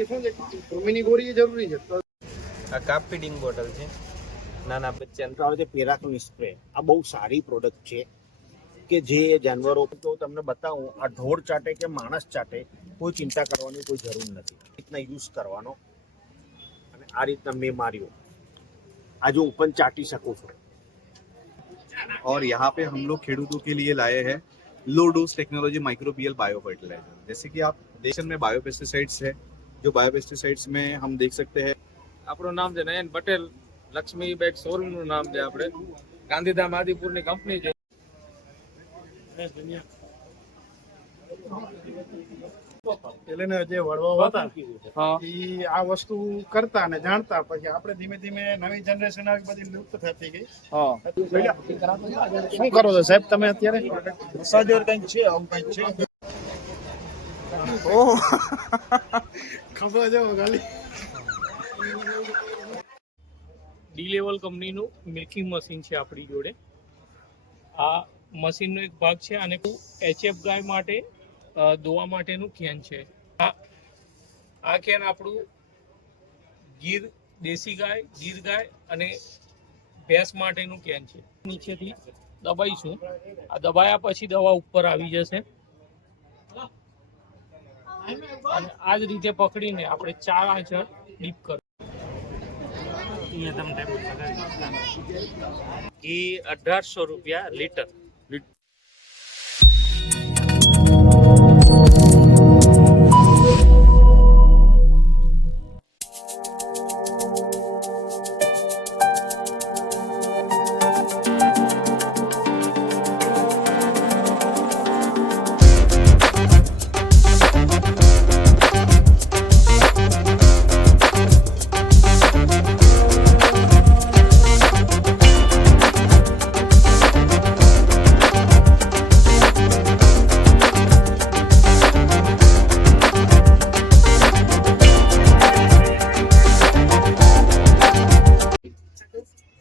કે શું છે મિની ગોળી જરૂરી છે. આ કાપ ફીડિંગ બોટલ છે નાના બચ્ચાને. આવે છે પેરાક્લોન સ્પ્રે. આ બહુ સારી પ્રોડક્ટ છે કે જે જાનવરો, તો તમને બતાવું, આ ઢોર ચાટે કે માણસ ચાટે કોઈ ચિંતા કરવાની કોઈ જરૂર નથી. રીતના યુઝ કરવાનો અને આ રીતના મેં માર્યો, આ જો ઓપન ચાટી શકો છો. और यहाँ पे हम लोग खेडूतों के लिए लाए हैं low dose technology microbial bio fertiliser. जैसे कि आप देश में बायो पेस्टिसाइड्स है, जो बायो पेस्टिसाइड्स में हम देख सकते हैं. આપણું નામ છે નયન પટેલ. લક્ષ્મી બેગ શોરૂમ નું નામ છે. આપણે ગાંધીધામ આદિપુર ની કંપની છે. પેલેને જે વડવાઓ હતા એ આ વસ્તુ કરતા ને જાણતા, પછી આપણે ધીમે ધીમે નવી જનરેશન આવી બધી લુપ્ત થતી ગઈ. શું કરો છો સાહેબ તમે અત્યારે? મસાજર કંઈક છે, આવું કંઈક છે. ઓહ ખબર છે ખાલી. ડી લેવલ કંપનીનું મિલ્કિંગ મશીન છે આપણી જોડે. આ મશીનનો એક ભાગ છે અને એચએફ ગાય માટે દોવા માટેનું કેન છે. આ કેન આપણું ગીર દેશી ગાય, ગીર ગાય અને ભેંસ માટેનું કેન છે. નીચેથી દબાઈશું. આ દબાયા પછી દવા ઉપર આવી જશે અને આ જ રીતે પકડીને આપણે 4 આંચળ ડીપ કરો. ઘી 1800 રૂપિયા લીટર.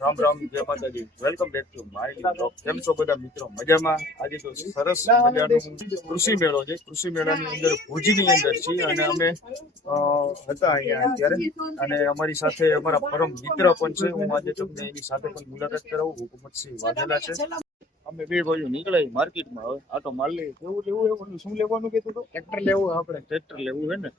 રામ રામ, જય માતાજી. Welcome back to my blog. કેમ છો બધા મિત્રો? મજામાં? આજે તો સરસ મજાનો કૃષિ મેળો છે. કૃષિ મેળાની અંદર ભુજની અંદર છીએ અને અમે હતા અહીંયા અત્યારે, અને અમારી સાથે અમારા પરમ મિત્ર પણ છે. હું આજે તમને એની સાથે પણ મુલાકાત કરાવું. હુકુમતસિંહ વાઘેલા છે. અમે બે ભાઈઓ નીકળાય માર્કેટમાં. હવે આટો માર લઈએ. કેવું લેવું એવું શું લેવાનું કીધું તો? ટ્રેક્ટર લેવું આપણે. ટ્રેક્ટર લેવું હે ને?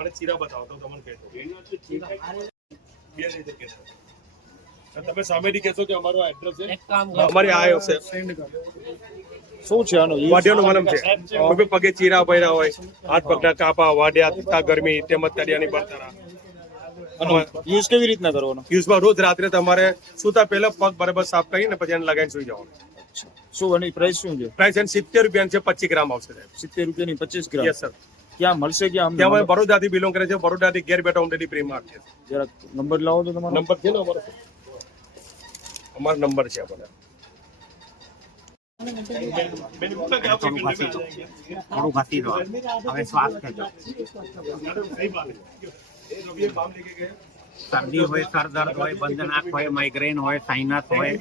મને ચીરા બતાવો તો તમને કહેતો બે રીતે કહેતો. તમે સામેથી કહેશો કે અમારો એડ્રેસ છે, અમારી આ હશે. શું છે આનો વાડિયાનું મલમ છે. કોઈ પગે ચીરા ભર્યા હોય, હાથ પગના કાપા, વાડિયા, તીતા ગરમી તેમજ તળિયાની બળતરા. યુઝ કેવી રીતના કરવાનો? યુઝમાં રોજ રાત્રે તમારે સુતા પહેલા પગ બરાબર સાફ કરીને પછી એને લગાવીને સુઈ જવાનું. શું એની પ્રાઇસ શું છે? પ્રાઇસ એને 70 રૂપિયા છે. 25 ગ્રામ આવશે. 70 રૂપિયાની 25 ગ્રામ. Yes sir. ક્યાં મળશે? ક્યાં? ત્યાં બરોડાથી બિલોંગ કરે છે. બરોડાથી ઘેર બેઠા હોમ ડિલિવરી માં આપીએ છીએ. જરા નંબર લાવો તો તમારો. નંબર છે ને અમારો નંબર છે આપણે. થોડું ઘસી દો, હવે શ્વાસ ખેંચો. શરદી હોય, સરદર્દ હોય, બંધ નાક હોય, માઇગ્રેન હોય, સાઇનસ હોય,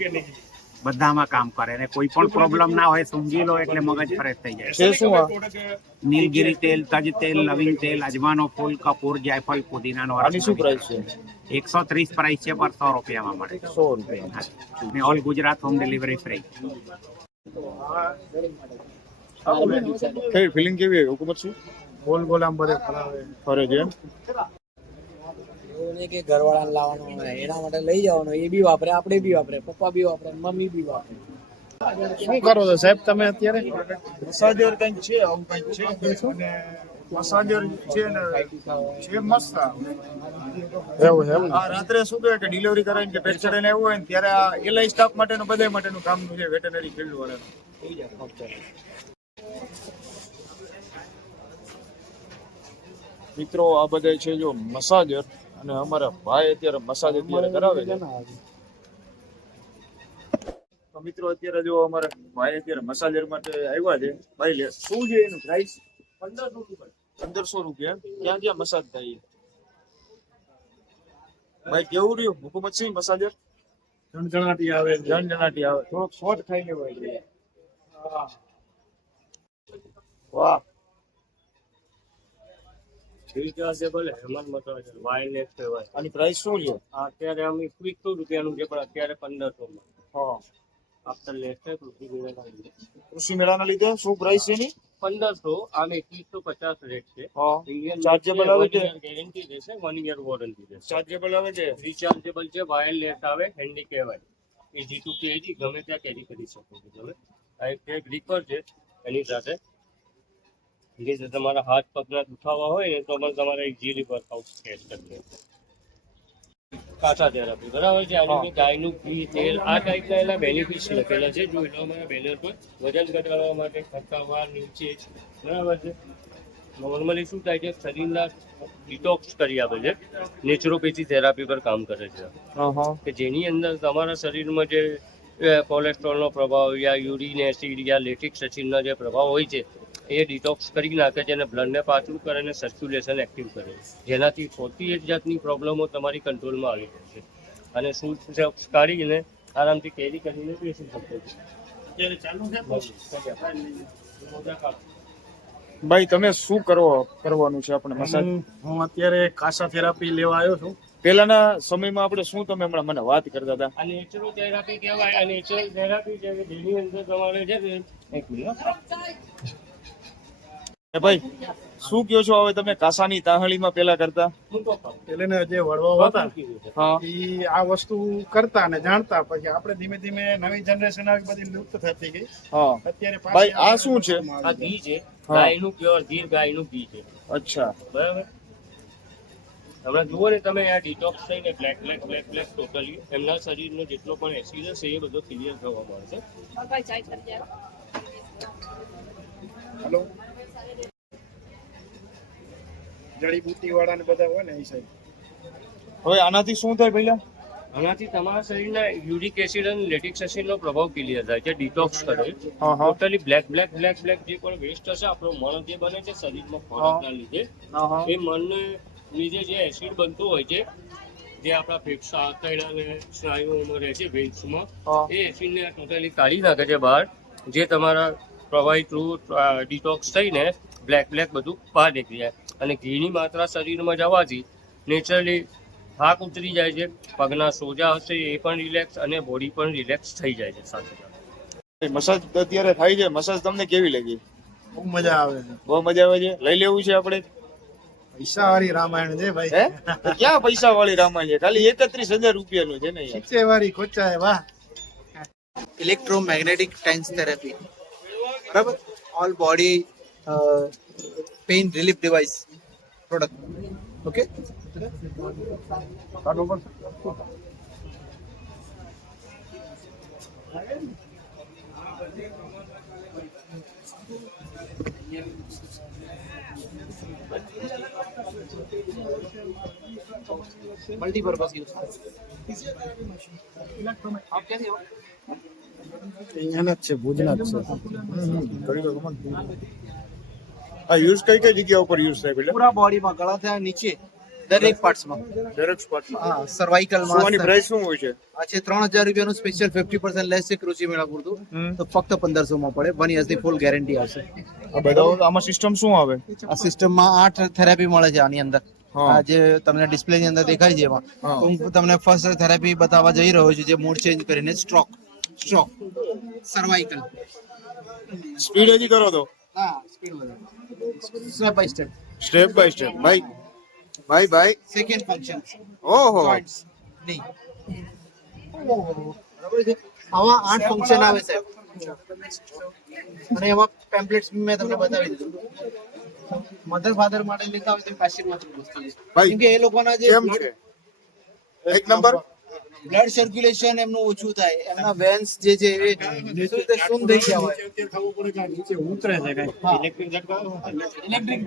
બધામાં કામ કરે. અને કોઈ પણ પ્રોબ્લેમ ના હોય સમજી લો એટલે મગજ ફ્રેશ થઈ જાય. છે શું આ? નીલગીરી તેલ, તજ તેલ, લવિંગ તેલ, અજમાનો ફૂલ, કપૂર, જાયફળ, પુદીનાનો રસ. આની શું પ્રાઇસ છે? 130 પ્રાઇસ છે, પર 100 રૂપિયામાં મળે. 100 રૂપિયા. અને all Gujarat home delivery free. કેવી ફિલિંગ કેવી હોય હુકુમતસિંહ? ગોલ ગોલ આમ બધે ફરે છે એમ? કે ઘરવાળાને લાવવાનો હોય એના માટે લઈ જવાનો, એ બી વાપરે, આપણે બી વાપરે, પપ્પા બી વાપરે, મમ્મી બી વાપરે. શું કરો છો સાહેબ તમે અત્યારે? મસાજર કંઈક છે, આવું કંઈક છે. અને મસાજર છે ને છે મસ્ત આવે. એવું છે એમ ને? આ રાત્રે શું કહે કે ડિલિવરી કરાવીને કે પેશન્ટ એને એવું હોય ને ત્યારે આ એલઆઈ સ્ટાફ માટેનું બધા માટેનું કામનું છે વેટરનરી ફિલ્ડ વાળાનું. મિત્રો આ બધા છે જો મસાજર અને અમારા ભાઈ અત્યારે મસાજ અત્યારે કરાવે છે. તો મિત્રો અત્યારે જો અમારા ભાઈ અત્યારે મસાજર માટે આવ્યા છે. ભાઈ લે શું છે એનું પ્રાઇસ? 1500 રૂપિયા. ક્યાં ક્યાં મસાજ થાય? ભાઈ કેવું રહ્યું હુકુમત સિંહ મસાજર? જણજણાટી આવે છે. જણજણાટી આવે. થોડોક શોર્ટ ખાઈ લેવાય. વાહ રિચાર્જેબલ હેમન મસાજર વાયરલેસ કહેવાય. આની પ્રાઇસ શું છે? અત્યારે અમે 200 રૂપિયાનું છે પણ અત્યારે 1500 માં. હા આફ્ટર લેસ છે કૃષિ મેળાના લીધે શું પ્રાઇસ છે એની? 1500 આમ 2150 રેટ છે. હા Indian ચાર્જેબલ આવે છે? ગેરંટી રહેશે 1 યર વોરંટી રહેશે. ચાર્જેબલ આવે છે? રિચાર્જેબલ છે વાયરલેસ આવે હેન્ડી કહેવાય. ઇઝી ટુ કેરી ગમે ત્યાં કેરી કરી શકો છો તમે. આ એક ગ્રીપર છે એની સાથે જે તમારા હાથ પગના દુખાવા હોય ને તો પણ તમારે ઇઝીલી વર્કઆઉટ કેચ કરી કાચા થેરાપી બરાબર છે. આની ગાયનું ઘી તેલ આ ટાઈપના એના બેનિફિટ્સ લખેલા છે. જોઈ લો અમારા બેનર પર વજન ઘટાડવા માટે ખર્ચાવા નીચે બરાબર છે. નોર્મલી શું થાય છે શરીરના ડિટોક્સ કરી આપે છે. નેચરોપેથી થેરાપી પર કામ કરે છે કે જેની અંદર તમારા શરીરમાં જે કોલેસ્ટ્રોલનો પ્રભાવ યા યુરિન એસિડ યા લેક્ટિક એસિડના જે પ્રભાવ હોય છે એ ડિટોક્સ કરી નાખે છે અને બ્લડને પાતળું કરે અને સર્ક્યુલેશન એક્ટિવ કરે જેનાથી 48 જાતની પ્રોબ્લેમો તમારી કંટ્રોલમાં આવી જશે અને શું કાઢીને આરામથી કેરી કરીને બેસી શકો છો. અત્યારે ચાલુ છે. ભાઈ તમે શું કરવાનું છે આપણે મસાજ? હું અત્યારે કાસા થેરાપી લેવા આવ્યો છું. પહેલાના સમયમાં આપણે શું તમે હમણાં મને વાત કરતા હતા? આ નેચરલ થેરાપી કહેવાય. આ નેચરલ થેરાપી છે કે જેની અંદર તમારે છે ને એક મિનિટ એ ભાઈ શું કહો છો હવે તમે કાસાની તાહળીમાં પેલા કરતા? પેલેને જે વડવાઓ હતા હા ઈ આ વસ્તુ કરતા ને જાણતા, પછી આપણે ધીમે ધીમે નવી જનરેશન આવી બધી લુપ્ત થતી ગઈ. હા અત્યારે ભાઈ આ શું છે? આ ઘી છે ગાયનું પ્યોર ગીર ગાયનું ઘી છે અચ્છા બરાબર. હમણાં જુઓ ને તમે આ ડિટોક્સ થઈને બ્લેક ટોટલી એમના શરીરનો જેટલો પણ એસિડ હશે એ બધો ક્લિયર થવા મળશે. હલો જડીબુટી વાળા ને બધા હોય ને એ સાઈડ. હવે આનાથી શું થાય પહેલા? આનાથી તમારા શરીરના યુરિક એસિડ અને લેક્ટિક એસિડનો પ્રભાવ ક્લિયર થાય છે. ડિટોક્સ કરે હા હા ટોટલી બ્લેક જે પણ વેસ્ટ હશે આપણો મળ જે બને છે શરીરમાં ખોરાકના લીધે એ મળને લીધે જે એસિડ બનતું હોય છે જે આપણા ફેફસા આંતરડા અને સ્નાયુઓમાં રહે છે વેન્સમાં એ એસિડને ટોટલી કાઢી નાખે છે બહાર જે તમારા પ્રવાહી થ્રુ ડિટોક્સ થઈને બ્લેક બધું બહાર નીકળી જાય અને ઘીની માત્રા શરીરમાં જવાથી નેચરલી થાક ઉતરી જાય છે. પગના સોજા હશે એ પણ રિલેક્સ અને બોડી પણ રિલેક્સ થઈ જાય છે સાથે સાથે. મસાજ અત્યારે થાય છે, મસાજ તમને કેવી લાગી? બહુ મજા આવે છે. બહુ મજા આવે છે. લઈ લેવું છે આપણે? પૈસા વાળી રામાયણ છે ભાઈ. હે તો ક્યાં પૈસા વાળી રામાયણ છે? ખાલી 31,000 રૂપિયાનું છે ને યાર. ખીચે વાળી ખોચાય વાહ. ઇલેક્ટ્રોમેગ્નેટિક ટેન્સ થેરાપી બરાબર. All body pain relief device product. Okay multipurpose use. આપ ક્યાંથી હો? અહીંયાના જ છે, ભુજના જ છે. આ યુઝ કઈ જગ્યા ઉપર યુઝ થાય પેલા? પૂરા બોડીમાં ગળાથી નીચે દરેક પાર્ટ્સમાં. દરેક સ્પોટમાં. હા સર્વાઇકલમાં. આની પ્રાઇસ શું હોય છે? આ છે 3000 રૂપિયાનું સ્પેશિયલ 50% લેસ છે કૃષિ મેળા પૂરતું. તો ફક્ત 1500 માં પડે. 1 years ની ફૂલ ગેરંટી આવશે. આ બધા આમાં સિસ્ટમ શું આવે? આ સિસ્ટમમાં 8 થેરાપી મળે છે આની અંદર. આ જે તમને ડિસ્પ્લે ની અંદર દેખાય છે એમાં હું તમને ફર્સ્ટ થેરાપી બતાવવા જઈ રહ્યો છું જે મૂડ ચેન્જ કરીને સ્ટ્રોક સર્વાઇકલ. સ્પીડ હજી કરો તો? હા સ્પીડ વધારો. Step by step. ભાઈ સેકન્ડ ફંક્શન. ઓહો જોઇન્ટ્સ ની બરાબર છે. આમાં 8 ફંક્શન આવે છે અને એમાં પેમ્પલેટ્સ મેં તમને બતાવી દીધું. મધર ફાધર માટે લેતા હોય તો એક આશીર્વાદ વસ્તુ છે ભાઈ, કેમ કે એ લોકોના જે કેમ છે એક નંબર બ્લડ સર્ક્યુલેશન એમનું ઓછું થાય, એમના વેન્સ જે છે એ શૂન્ય થઈ ગયા હોય. ઇલેક્ટ્રિક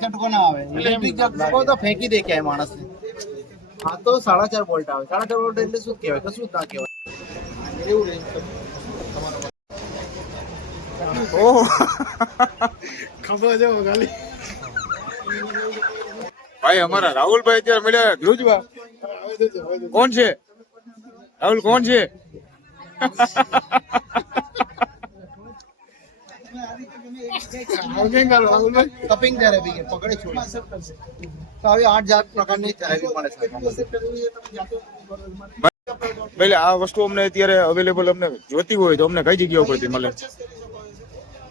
ઝટકો ના આવે. ઇલેક્ટ્રિક ઝટકો તો ફેંકી દે ક્યાંય માણસને. હા તો 4.5 વોલ્ટ આવે. 4.5 વોલ્ટ એટલે શું કહેવાય? કશું જ ના કહેવાય. એવું રહે ઓહ ખબર છે ખાલી ભાઈ અમારા રાહુલભાઈ અત્યારે મળ્યા ગ્લુજમાં. કોણ છે રાહુલ? કોણ છે? કપિંગ થેરાપી કે પકડે છોડી તો આવી 8 જાત પ્રકારની થેરાપી મળે છે. એટલે આ વસ્તુ અમને અત્યારે અવેલેબલ અમને જોતી હોય તો અમને કઈ જગ્યા ઉપરથી મળે?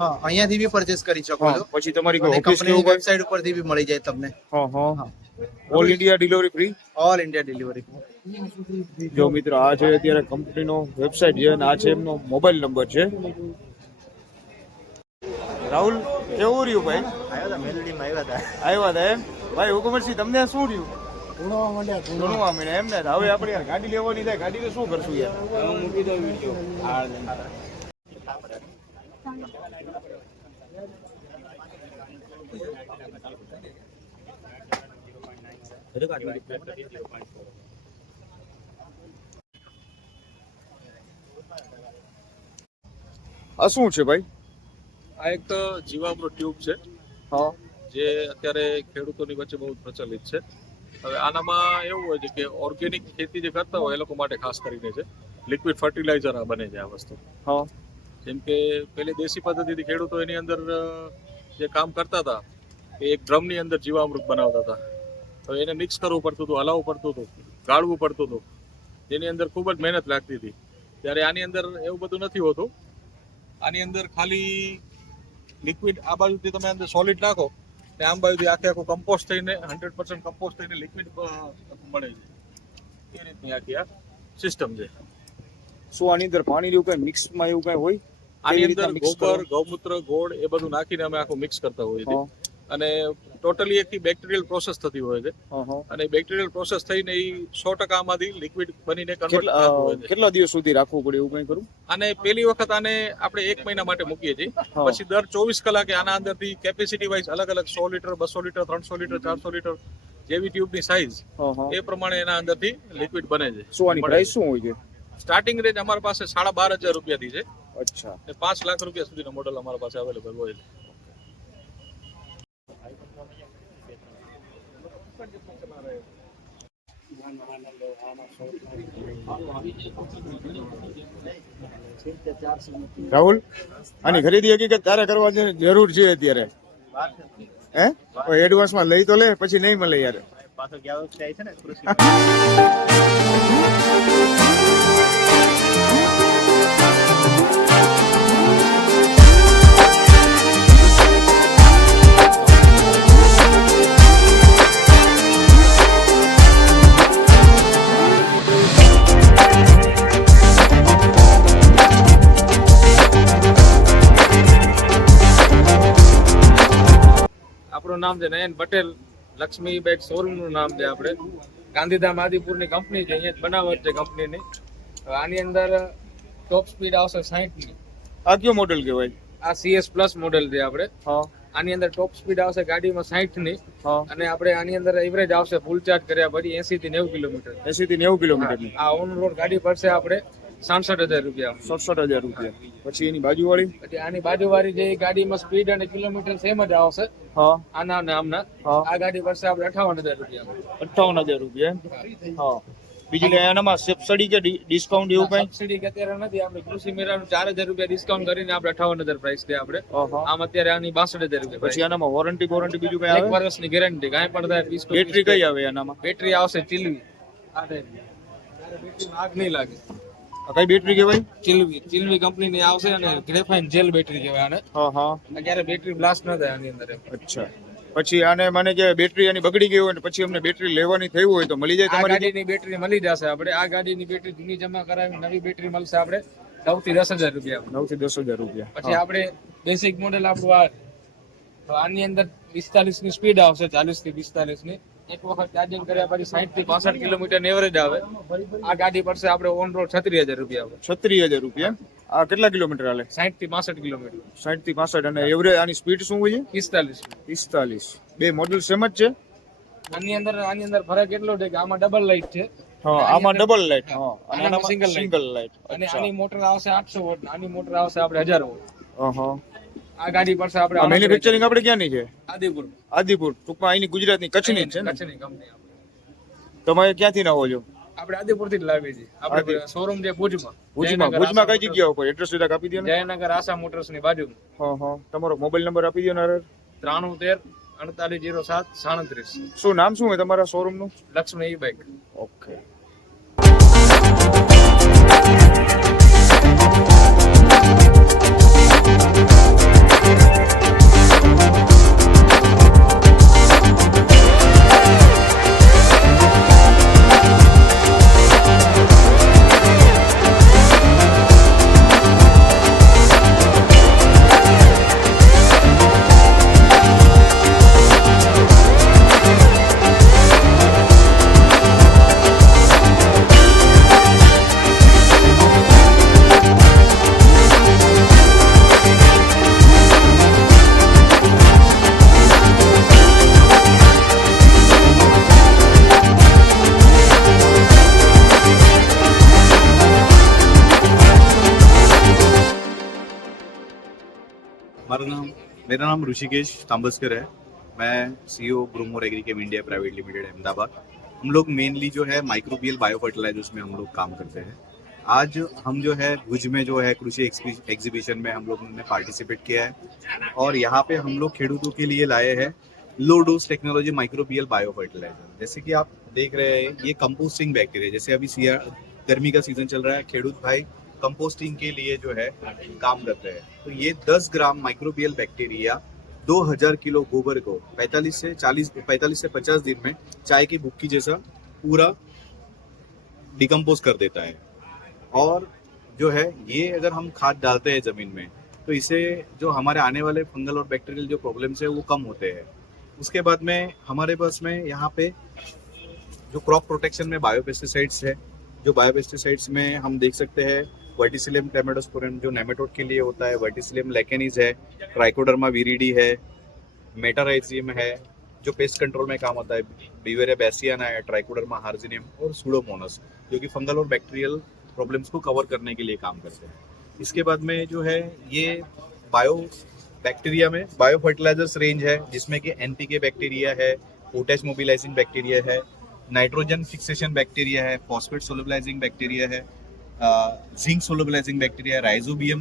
હા, અહીંયાથી બી પરચેસ કરી શકો છો. પછી તમારી કોઈ અને ઓફિસ કે કંપનીની એવું કઈ? વેબસાઇટ ઉપરથી બી મળી જાય તમને. All India delivery free? All India delivery. જો મિત્રો આ છે અત્યારે કંપનીનો વેબસાઇટ છે અને આ છે એમનો મોબાઈલ નંબર છે. રાહુલ કેવું રહ્યું ભાઈ? આવ્યા હતા એમ ભાઈ? હુકુમતસિંહ તમને શું રહ્યું? ધૂણવા માંડ્યા એમ ને? હવે આપણે યાર ગાડી લેવાની થાય, ગાડીને શું કરશું યાર? આ શું છે ભાઈ? આ એક જીવામૃત ટ્યુબ છે હા, જે અત્યારે ખેડૂતોની વચ્ચે બહુ પ્રચલિત છે. હવે આનામાં એવું હોય છે કે ઓર્ગેનિક ખેતી જે કરતા હોય એ લોકો માટે ખાસ કરીને છે. લિક્વિડ ફર્ટિલાઇઝર આ બને છે આ વસ્તુ. હા, જેમ કે પેલી દેશી પદ્ધતિથી ખેડૂતો એની અંદર જે કામ કરતા હતા એ એક ડ્રમની અંદર જીવામૃત બનાવતા હતા. તો એને મિક્સ કરવું પડતું હતું, હલાવવું પડતું હતું, ગાળવું પડતું હતું, જેની અંદર ખૂબ જ મહેનત લાગતી હતી. ત્યારે આની અંદર એવું બધું નથી હોતું. આની અંદર ખાલી લિક્વિડ આ બાજુથી તમે અંદર સોલિડ નાખો ને આમ બાજુથી આખે આખું કમ્પોસ્ટ થઈને 100% કમ્પોસ્ટ થઈને લિક્વિડ મળે છે. એ રીતની આખી આ સિસ્ટમ છે. શું આની અંદર પાણી જેવું કઈ મિક્સમાં એવું કઈ હોય? આની કેવી અંદર રીતના mix ગોબર, કરો? ગૌમૂત્ર, ગોળ એ બધું નાખીને અમે આખું મિક્સ કરતા હોઈએ છીએ. અને ટોટલી એકથી બેક્ટેરિયલ પ્રોસેસ થતી હોય છે. અને બેક્ટેરિયલ પ્રોસેસ થઈને એ 100% આમાંથી લિક્વિડ બનીને કન્વર્ટ થતું હોય છે. કેટલા દિવસ સુધી રાખવું પડે એવું કઈ કરું? અને પહેલી વખત આને આપણે 1 મહિના માટે મૂકીએ છીએ. પછી દર 24 કલાકે આના અંદરથી કેપેસિટી વાઇઝ અલગ અલગ 100 લીટર, 200 લીટર, 300 લીટર, 400 લીટર જેવી ટ્યુબની સાઇઝ એ પ્રમાણે એના અંદરથી લિક્વિડ બને છે. શું આની પ્રાઇસ શું હોય છે? સ્ટાર્ટિંગ રેન્જ અમારી પાસે 12,500 રૂપિયાથી છે. અચ્છા. 5 લાખ રૂપિયા સુધીના મોડલ અમારા પાસે અવેલેબલ હોય છે. રાહુલ આની ખરીદી હકીકત તારે કરવાની જરૂર છે અત્યારે. હે એડવાન્સમાં લઈ તો લે, પછી નહીં મળે યાર. પાછો ગયા વખતે છે ને કૃષિ આપણું નામ છે નયન પટેલ. લક્ષ્મી બેટ શોરૂમ નું નામ છે. આપણે ગાંધીધામ આદિપુરની કંપની છે, અહીંયા જ બનાવટ છે કંપનીની. આની અંદર ટોપ સ્પીડ આવશે 60 ની. આ કયો મોડેલ કહેવાય? આ CS પ્લસ મોડેલ છે આપણે. આની અંદર ટોપ સ્પીડ આવશે ગાડીમાં 60 ની. અને આપણે આની અંદર એવરેજ આવશે ફૂલ ચાર્જ કર્યા પછી 80 થી 90 કિલોમીટર. 80 થી 90 કિલોમીટર ની. આ ઓન રોડ ગાડી પડશે આપણે 67,000 રૂપિયા. 67,000 રૂપિયા. પછી એની બાજુવાળી? પછી આની બાજુવાળી જે ગાડીમાં સ્પીડ અને કિલોમીટર સેમ જ આવશે આના અને આમના. આ ગાડી પડશે આપણે 58,000 રૂપિયા. 58,000 રૂપિયા. હા. બીજી કઈ આનામાં સબસિડી કે ડિસ્કાઉન્ટ એવું કઈ? સબસિડી કે અત્યારે નથી. આપણે કૃષિ મેળાનું 4,000 રૂપિયા ડિસ્કાઉન્ટ કરીને આપણે 58,000 પ્રાઇસ છે આપણે. આમ અત્યારે આની 62,000 રૂપિયા. પછી આનામાં વોરંટી બીજું કઈ આવે? 1 વર્ષની ગેરંટી, કાંઈ પણ થાય. બેટરી કઈ આવે આનામાં? બેટરી આવશે ચિલવી. આ બેટરી આગ નહીં લાગે. કઈ બેટરી કહેવાય? ચિલવી કંપનીની આવશે અને ગ્રેફાઇન જેલ બેટરી કહેવાય આને. અત્યારે બેટરી બ્લાસ્ટ ન થાય આની અંદર. અચ્છા. પછી આને મને કે બેટરી આની બગડી ગઈ હોય ને પછી અમને બેટરી લેવાની થઈ હોય તો મળી જાય આ તમારી? ગાડીની બેટરી મળી જશે આપણે. આ ગાડીની બેટરી જૂની જમા કરાવી નવી બેટરી મળશે આપણે 9 થી 10,000 રૂપિયા. 9 થી 10,000 રૂપિયા. પછી આપણે બેસિક મોડેલ આપણું આ તો આની અંદર 45 ની સ્પીડ આવશે, 40 થી 45 ની. એક વખત ચાર્જિંગ કર્યા પછી 60 થી 65 કિલોમીટર એવરેજ આવે. આ ગાડી પડશે આપણે ઓન રોડ 36,000 રૂપિયા આવે. 36,000 રૂપિયા. આ કેટલા કિલોમીટર હાલે? 60 થી 65 કિલોમીટર. 60 થી 65. અને એવરેજ આની સ્પીડ શું હોય છે? 45. બે મોડેલ સેમ જ છે. આની અંદર ફરક એટલો છે કે આમાં ડબલ લાઇટ છે. હા, આમાં ડબલ લાઇટ. હા, અને આનામાં આનામાં સિંગલ લાઇટ. અને આની મોટર આવશે 800 વોટ, આની મોટર આવશે આપણે 1000 વોટ. હા. આ ગાડી પડશે આપણે મેન્યુફેક્ચરિંગ આપણે ક્યાંની છે? આદિપુર. ટૂંકમાં અહીંની ગુજરાતની કચ્છની જ છે ને? કચ્છની કંપની. તમે ક્યાંથી ના હો છો? આપણે આદિપુર થી જ લાવીએ છીએ. આપણે શોરૂમ છે ભુજમાં. ભુજમાં કઈ જગ્યા ઉપર? એડ્રેસ જરાક આપી દો ને. જયનગર આશા મોટર્સ ની બાજુમાં. હા. તમારો મોબાઈલ નંબર આપી દો ને. 93 48 07 37. શું નામ શું હોય તમારા શોરૂમ નું? Laxmi E bike. ઓકે. मेरा नाम ऋषिकेश तांबस्कर है। मैं CEO Growmore Agrichem India private limited Ahmedabad. हम लोग मेनली जो है माइक्रोबियल बायो फर्टिलाइजर्स में हम लोग काम करते हैं। आज हम जो है भुज में जो है कृषि एग्जीबिशन में हम लोगों ने पार्टिसिपेट किया है और यहाँ पे हम लोग खेडूतों के लिए लाए हैं low dose technology microbial bio fertiliser. जैसे कि आप देख रहे हैं ये कंपोस्टिंग बैक्टीरिया, जैसे अभी गर्मी का सीजन चल रहा है, खेडूत भाई कंपोस्टिंग के लिए जो है काम करते हैं। तो ये 10 ग्राम माइक्रोबियल बैक्टीरिया 2000 किलो गोबर को 45 से 50 दिन में चाय की बुक्की जैसा पूरा डिकम्पोज कर देता है। और जो है ये अगर हम खाद डालते हैं जमीन में तो इसे जो हमारे आने वाले फंगल और बैक्टीरियल जो प्रॉब्लम्स है वो कम होते हैं। उसके बाद में हमारे पास में यहाँ पे जो क्रॉप प्रोटेक्शन में बायोपेस्टिसाइड्स है, जो बायोपेस्टिसाइड्स में हम देख सकते हैं वर्टिसिलियम ट्रेमेडोस्पोरम जो नेमेटोड के लिए होता है, वर्टिसिलियम लेकेनिस है, ट्राइकोडर्मा विरिडी है, मेटाराइजियम है जो पेस्ट कंट्रोल में काम आता है, बीवेरिया बैसियाना है, ट्राइकोडर्मा हार्जिनियम और सूडोमोनास जो कि फंगल और बैक्टीरियल प्रॉब्लम्स को कवर करने के लिए काम करते हैं। इसके बाद में जो है ये बायो बैक्टीरिया में बायो फर्टिलाइजर्स रेंज है जिसमें कि एनपीके बैक्टीरिया है, पोटैश मोबिलाइजिंग बैक्टीरिया है, नाइट्रोजन फिक्सेशन बैक्टीरिया है, फॉस्फेट सोलुबलाइजिंग बैक्टीरिया है, जिंक सोलुबलाइजिंग बैक्टीरिया है, राइजोबियम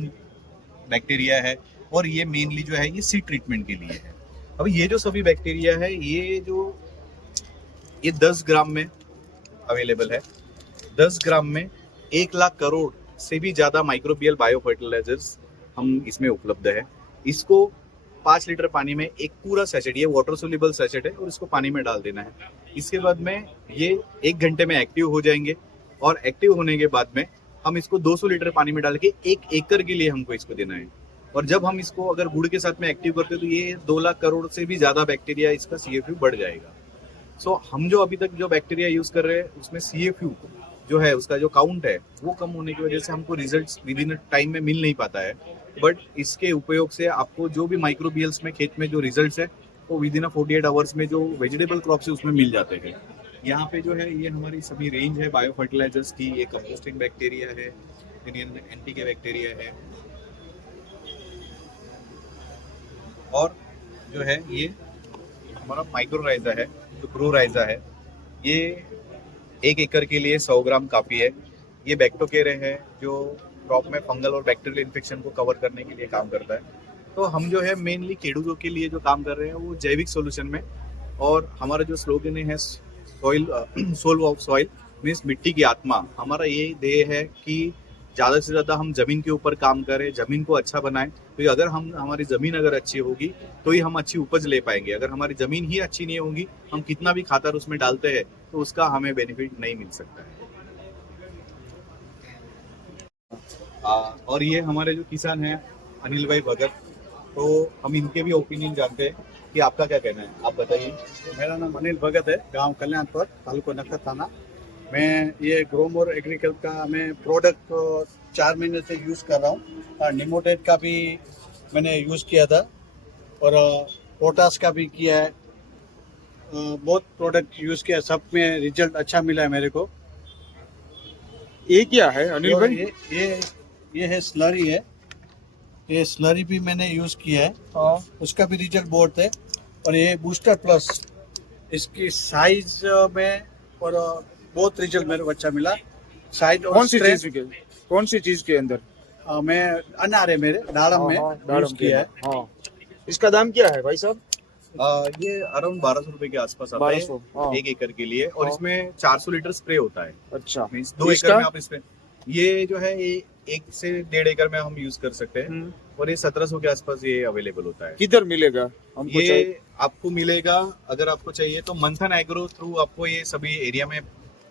बैक्टीरिया है और ये मेनली जो है ये सीड ट्रीटमेंट के लिए है। अब ये जो सभी बैक्टीरिया है ये 10 ग्राम में अवेलेबल है। 10 ग्राम में 1 लाख करोड़ से भी ज़्यादा माइक्रोबियल बायो फर्टिलाइजर्स हम इसमें उपलब्ध है। इसको 5 लीटर पानी में एक पूरा सैचेट, ये वाटर सोल्यूबल सैचेट है और इसको पानी में डाल देना है। इसके बाद में ये 1 घंटे में एक्टिव हो जाएंगे और एक्टिव होने के बाद में हम इसको 200 लीटर पानी में डाल के 1 एकड़ के लिए हमको इसको देना है। और जब हम इसको अगर गुड़ के साथ में एक्टिव करते हैं तो ये 2 लाख करोड़ से भी ज़्यादा बैक्टीरिया इसका CFU बढ़ जाएगा। सो हम जो अभी तक जो बैक्टीरिया यूज़ कर रहे हैं उसमें CFU जो है उसका जो काउंट है वो कम होने की वजह से हमको रिजल्ट्स विद इन टाइम में मिल नहीं पाता है। बट इसके उपयोग से आपको जो भी माइक्रोबियल्स में खेत में जो रिजल्ट्स है वो विद इन 48 आवर्स में जो वेजिटेबल क्रॉप्स है उसमें मिल जाते हैं। यहाँ पे जो है ये हमारी सभी रेंज है बायो फर्टिलाइजर्स की। ये कंपोस्टिंग बैक्टीरिया है, एनपीके बैक्टीरिया है और जो है ये हमारा माइक्रोराइजा है जो प्रोराइजा है। ये 1 एकड़ के लिए 100 ग्राम काफ़ी है। ये बैक्टोकेरे है जो क्रॉप में फंगल और बैक्टीरियल इन्फेक्शन को कवर करने के लिए काम करता है। तो हम जो है मेनली खेडूतों के लिए जो काम कर रहे हैं वो जैविक सोल्यूशन में, और हमारा जो स्लोगन है सोल ऑफ सॉइल मीन्स मिट्टी की आत्मा। हमारा ये ध्येय है कि ज़्यादा से ज़्यादा हम ज़मीन के ऊपर काम करें, ज़मीन को अच्छा बनाएं। तो अगर हमारी ज़मीन अगर अच्छी होगी तो ही हम अच्छी उपज ले पाएंगे। अगर हमारी ज़मीन ही अच्छी नहीं होगी, हम कितना भी खातर उसमें डालते हैं तो उसका हमें बेनिफिट नहीं मिल सकता है। और ये हमारे जो किसान हैं अनिल भाई भगत, तो हम इनके भी ओपिनियन जानते हैं कि आपका क्या कहना है, आप बताइए। मेरा नाम अनिल भगत है, गांव कल्याणपुर, तालुका नखत थाना। मैं ये ग्रोमोर एग्रीकल्चर का मैं प्रोडक्ट 4 महीने से यूज़ कर रहा हूँ और निमोटेड का भी मैंने यूज़ किया था और पोटास का भी किया है। बहुत प्रोडक्ट यूज़ किया, सब में रिजल्ट अच्छा मिला है मेरे को। ये क्या है अनिल और भाई? ये है स्लरी है, ये स्लरी भी मैंने यूज़ किया है, उसका भी रिजल्ट बहुत है। और ये बूस्टर प्लस, इसकी साइज में और बहुत रिजल्ट मेरे को अच्छा मिला। साइज और कौन सी strength, चीज के कौन सी चीज के अंदर? मैं अनार है मेरे दाड़म में यूज किया है। हाँ, इसका दाम क्या है भाई साहब? ये अराउंड 1200 रुपए के आसपास आता है 1200, हाँ। 1 एकड़ के लिए, और हाँ। इसमें 400 लीटर स्प्रे होता है। अच्छा, मीन्स 2 एकड़ में आप इसमें, ये जो है ये 1 से 1.5 एकड़ में हम यूज कर सकते हैं, और ये 1700 के आसपास ये अवेलेबल होता है। किधर मिलेगा हमको? ये आपको मिलेगा, अगर आपको चाहिए तो मंथन एग्रो थ्रू आपको ये सभी एरिया में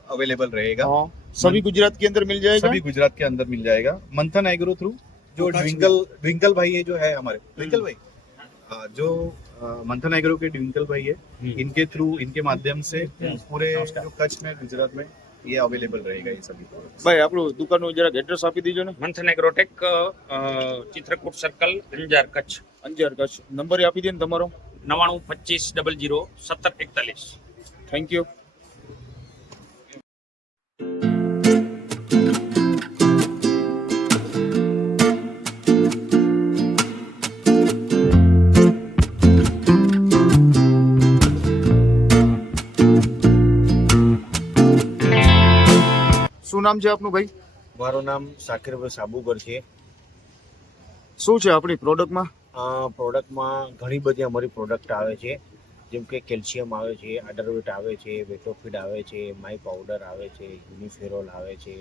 अवेलेबल रहेगा। हाँ, सभी गुजरात के अंदर मिल जाएगा। सभी गुजरात के अंदर मिल जाएगा मंथन एग्रो थ्रू। जो ट्विंकल भाई है जो है हमारे ट्विंकल भाई, जो मंथन एग्रो के ट्विंकल भाई है, इनके थ्रू, इनके माध्यम से पूरे जो कच्छ में, गुजरात में ये अवेलेबल रहेगा ये सभी प्रोडक्ट्स। ભાઈ આપણું દુકાનનું જરાક એડ્રેસ આપી દીજો ને. મંથન Agrotech Chitrakoot circle Anjar Kutch Anjar Kutch. Number આપી દે ને તમારો. 9925 00 1741. Thank you. શું નામ છે આપનું ભાઈ? મારું નામ સાકિરભાઈ સાબુગર છે. શું છે આપણી પ્રોડક્ટમાં? પ્રોડક્ટમાં ઘણી બધી અમારી પ્રોડક્ટ આવે છે, જેમ કે કેલ્શિયમ આવે છે, અડરવેટ આવે છે, વેટોફીડ આવે છે, માય પાવડર આવે છે, યુનિફેરોલ આવે છે,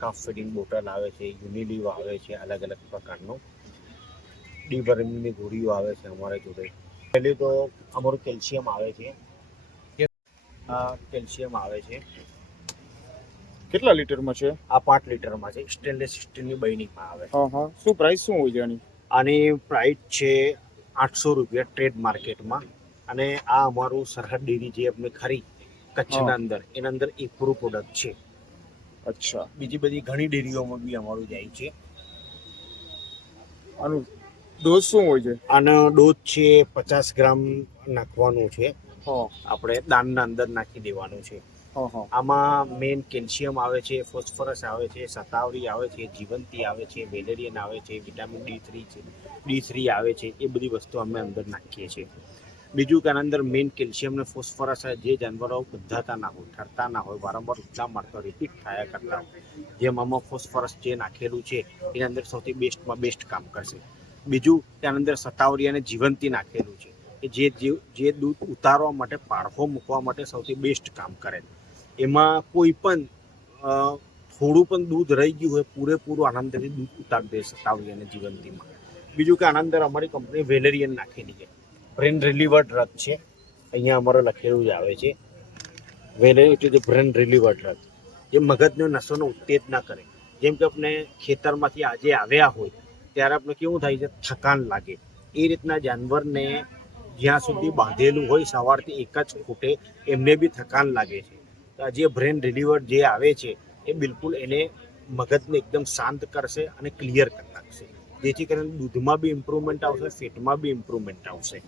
કાફ ફીડિંગ બોટલ આવે છે, યુનિલીવ આવે છે, અલગ અલગ પ્રકારનો ડીવર્મિંગની ગોળીઓ આવે છે અમારા જોડે. પહેલી તો અમારું કેલ્શિયમ આવે છે. કેલ્શિયમ આવે છે. કેટલા લીટરમાં છે? આ 5 લીટરમાં છે, સ્ટેનલેસ સ્ટીલની બરણીમાં આવે. હા હા. શું પ્રાઇસ શું હોય છે આની? આની પ્રાઇસ છે 800 રૂપિયા ટ્રેડ માર્કેટમાં, અને આ અમારું સરહદ ડેરી જે આપણે ખરી કચ્છના અંદર, એના અંદર એક પૂરું પ્રોડક્ટ છે. અચ્છા. બીજી બધી ઘણી ડેરીઓમાં બી અમારું જાય છે. આનું ડોઝ શું હોય છે? આનો ડોઝ છે 50 ગ્રામ નાખવાનું છે, હા, આપણે દાનના અંદર નાખી દેવાનું છે. આમાં મેઇન કેલ્શિયમ આવે છે, ફોસ્ફરસ આવે છે, સતાવરી આવે છે, જીવંતી આવે છે, વેલેરિયન આવે છે, વિટામિન D3 આવે છે. એ બધી વસ્તુ અમે અંદર નાખીએ છીએ. બીજું કે આના અંદર મેઇન કેલ્શિયમ ને ફોસ્ફરસ જે જાનવરો બંધાતા ના હોય, ઠરતા ના હોય, વારંવાર ઉઠલા મારતા રિપીટ થયા કરતા હોય, જેમ આમાં ફોસ્ફરસ જે નાખેલું છે એના અંદર સૌથી બેસ્ટમાં બેસ્ટ કામ કરશે. બીજું કે આના અંદર સતાવરી અને જીવંતી નાખેલું છે કે જે દૂધ ઉતારવા માટે, પાળખો મૂકવા માટે સૌથી બેસ્ટ કામ કરે. એમાં કોઈ પણ થોડું પણ દૂધ રહી ગયું હોય, પૂરેપૂરું આનંદથી દૂધ ઉતારી દે સતાવરી અને જીવંતીમાં. બીજું કે આના અંદર અમારી કંપની વેલેરિયન નાખેલી છે. બ્રેન રિલીવર ડ્રગ છે, અહીંયા અમારે લખેલું જ આવે છે વેલેરિયન, એટલે જે બ્રેન રિલીવર ડ્રગ, જે મગજનો નસોનો ઉત્તેજના કરે. જેમ કે આપણે ખેતરમાંથી આજે આવ્યા હોય ત્યારે આપણે કેવું થાય છે, થકાન લાગે. એ રીતના જાનવરને જ્યાં સુધી બાંધેલું હોય સવારથી એક જ ખૂટે, એમને બી થકાન લાગે છે. જે બ્રેન રિલીવર જે આવે છે એ બિલકુલ એને મગજને એકદમ શાંત કરશે અને ક્લિયર કરી નાખશે, જેથી કરીને દૂધમાં બી ઇમ્પ્રુવમેન્ટ આવશે, ફેટમાં બી ઇમ્પ્રુવમેન્ટ આવશે.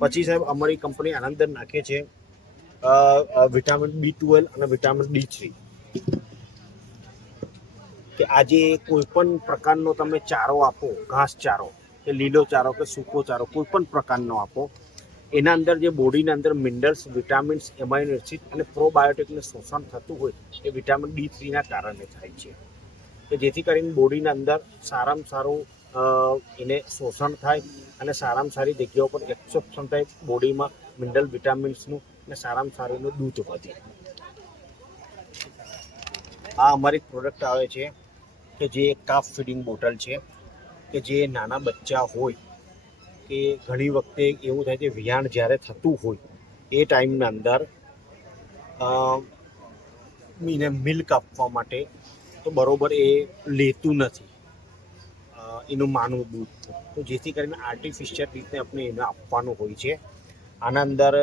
પછી સાહેબ અમારી કંપની આના અંદર નાખે છે વિટામિન B12 અને વિટામિન D3, કે આજે કોઈ પણ પ્રકારનો તમે ચારો આપો, ઘાસ ચારો કે લીલો ચારો કે સૂકો ચારો, કોઈ પણ પ્રકારનો આપો, એના અંદર જે બોડીના અંદર મિનરલ્સ, વિટામિન્સ, એમાઇનો એસિડ અને પ્રોબાયોટિકનું શોષણ થતું હોય એ વિટામિન D3ના કારણે થાય છે, કે જેથી કરીને બોડીના અંદર સારામાં સારું એને શોષણ થાય અને સારામાં સારી જગ્યાઓ પર એબ્સોર્પ્શન થાય બોડીમાં મિનરલ, વિટામિન્સનું, અને સારામાં સારું એનું દૂધ વધે. આ અમારી પ્રોડક્ટ આવે છે કે જે કાફ ફીડિંગ બોટલ છે, કે જે નાના બચ્ચા હોય કે ઘણી વખતે એવું થાય છે વિયાણ જ્યારે થતું હોય એ ટાઈમના અંદર એને મિલ્ક આપવા માટે તો બરોબર એ લેતું નથી એનું માનું દૂધ, તો જેથી કરીને આર્ટિફિશિયલ રીતે આપણે એને આપવાનું હોય છે. આના અંદર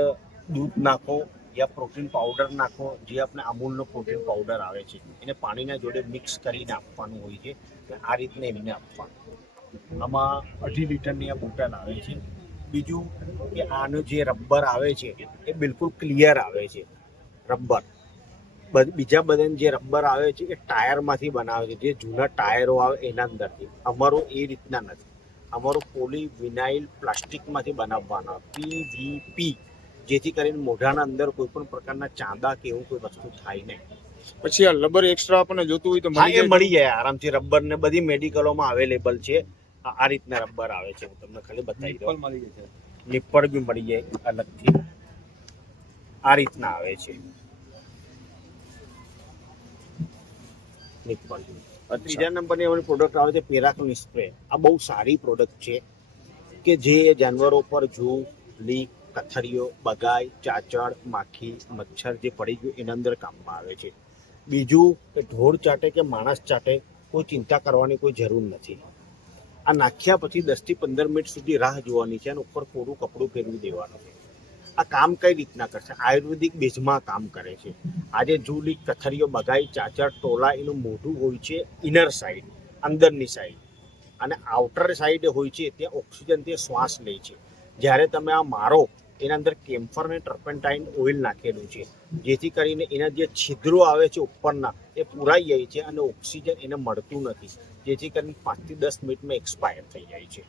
દૂધ નાખો યા પ્રોટીન પાવડર નાખો, જે આપણે અમૂલનો પ્રોટીન પાવડર આવે છે એને પાણીના જોડે મિક્સ કરીને આપવાનું હોય છે. આ રીતને એમને આપવાનું. આમાં 2.5 લીટરની આ બોટલ આવે છે. બીજું કે આનો જે રબર આવે છે એ બિલકુલ ક્લિયર આવે છે રબર. બીજા બધા જે રબર આવે છે એ ટાયરમાંથી બનાવે છે, જે જૂના ટાયરો આવે એના અંદરથી. અમારું એ રીતના નથી, અમારું પોલી વિનાઇલ પ્લાસ્ટિકમાંથી બનાવવાના PVP, જેથી કરીને મોઢાના અંદર કોઈ પણ પ્રકારના ચાંદા કે એવું કોઈ વસ્તુ થાય નહીં. પછી આ રબર એક્સ્ટ્રા આપણને જોતું હોય તો મળી જાય આરામથી. રબર ને બધી મેડિકલોમાં અવેલેબલ છે. આ રીતના રબર આવે છે, હું તમને ખાલી બતાવી દઉં. નિપ્પલ બી મળી જાય અલગથી. આ રીતના આવે છે નિપ્પલ. ત્રીજા નંબરની અમારી પ્રોડક્ટ આવે છે પેરાક્લોન સ્પ્રે. આ બહુ સારી પ્રોડક્ટ છે કે જે જાનવરો પર જૂ, લીક, કથરીઓ, બગાઈ, ચાચડ, માખી, મચ્છર જે પડી ગયું એના અંદર કામમાં આવે છે. બીજું કે ઢોર ચાટે કે માણસ ચાટે કોઈ ચિંતા કરવાની કોઈ જરૂર નથી. આ નાખ્યા પછી 10 થી 15 મિનિટ સુધી રાહ જોવાની છે અને ઉપર કોરું કપડું ફેરવી દેવાનું છે. આ કામ કઈ રીતના કરશે? આયુર્વેદિક બેઝમાં કામ કરે છે. આજે જૂ, લીક, કથરીઓ, બગાઈ, ચાચડ, ટોલા એનું મોઢું હોય છે ઇનર સાઈડ, અંદરની સાઈડ, અને આઉટર સાઈડ હોય છે ત્યાં ઓક્સિજનથી શ્વાસ લે છે. જ્યારે તમે આ મારો એના અંદર કેમ્ફર અને ટર્પેન્ટાઇન ઓઇલ નાખેલું છે, જેથી કરીને એના જે છિદ્રો આવે છે ઉપરના એ પૂરાઈ જાય છે અને ઓક્સિજન એને મળતું નથી, જેથી કરીને 5 થી 10 મિનિટમાં એક્સપાયર થઈ જાય છે.